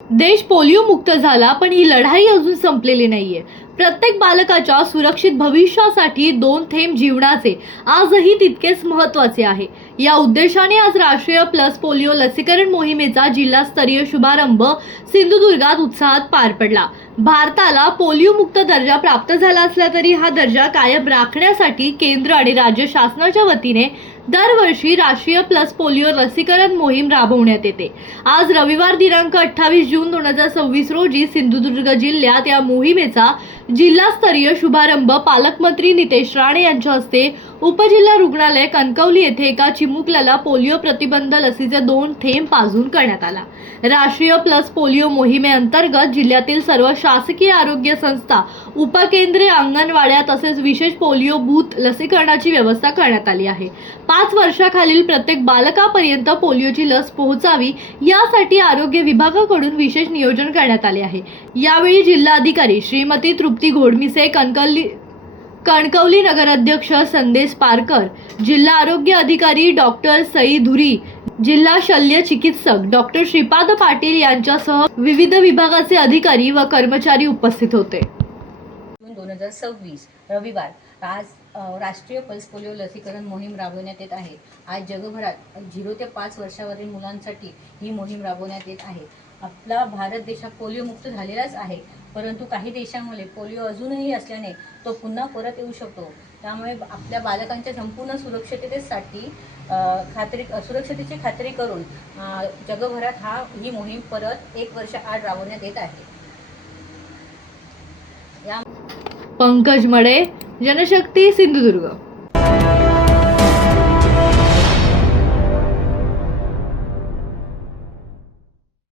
देश पोलिओ मुक्त झाला, पण ही लढाई अजून संपलेली नाहीये. प्रत्येक बालकाच्या सुरक्षित भविष्यासाठी 2 थेंब जीवनाचे आजही तितकेच महत्त्वाचे आहे. या उद्देशाने आज राष्ट्रीय प्लस पोलिओ लसीकरण मोहिमेचा जिल्हास्तरीय शुभारंभ सिंधुदुर्गात उत्साहात पार पडला. भारताला पोलिओ मुक्त दर्जा प्राप्त झाला असला तरी हा दर्जा कायम राखण्यासाठी केंद्र आणि राज्य शासनाच्या वतीने दरवर्षी राष्ट्रीय प्लस पोलिओ लसीकरण मोहीम राबवण्यात येते. आज रविवार दिनांक 28 जून 2026 रोजी सिंधुदुर्ग जिल्ह्यात या मोहिमेचा जिल्हास्तरीय शुभारंभ पालकमंत्री नितेश राणे यांच्या हस्ते उपजिल्हा रुग्णालय कणकवली येथे एका चिमुकल्याला पोलिओ प्रतिबंध लसीचे 2 थेंब पाजून करण्यात आला. राष्ट्रीय प्लस पोलिओ मोहिमेअंतर्गत जिल्ह्यातील सर्व शासकीय आरोग्य संस्था, उपकेंद्रे, अंगणवाड्या तसेच विशेष पोलिओ बूथ लसीकरणाची व्यवस्था करण्यात आली आहे. 5 वर्षाखालील प्रत्येक बालकापर्यंत पोलिओची लस पोहोचावी यासाठी आरोग्य विभागाकडून विशेष नियोजन करण्यात आले आहे. यावेळी जिल्हाधिकारी श्रीमती तृप्ती घोडमिसे, कणकवली नगराध्यक्ष संदेश पारकर, जिल्हा आरोग्य अधिकारी डॉक्टर सई धुरी, जिल्हा शल्य चिकित्सक डॉक्टर श्रीपाद पाटील यांच्यासह विविध विभागाचे अधिकारी व कर्मचारी उपस्थित होते. 2026 रविवार आज राष्ट्रीय पल्स पोलिओ लसीकरण मोहीम राबवण्यात येत आहे. आज जगभरात 0 ते 5 वर्षावरील मुलांसाठी ही मोहीम राबवण्यात येत आहे. आपला भारत देश पोलिओ मुक्त झालेलाच आहे, परंतु काही देशांमध्ये पोलिओ अजूनही असल्याने तो पुन्हा परत येऊ शकतो. त्यामुळे आपल्या बालकांच्या संपूर्ण सुरक्षिततेसाठी सुरक्षतेची खात्री करून जगभरात ही मोहीम परत 1 वर्ष आड राबवण्यात येत आहे. पंकज मडे, जनशक्ती, सिंधुदुर्ग.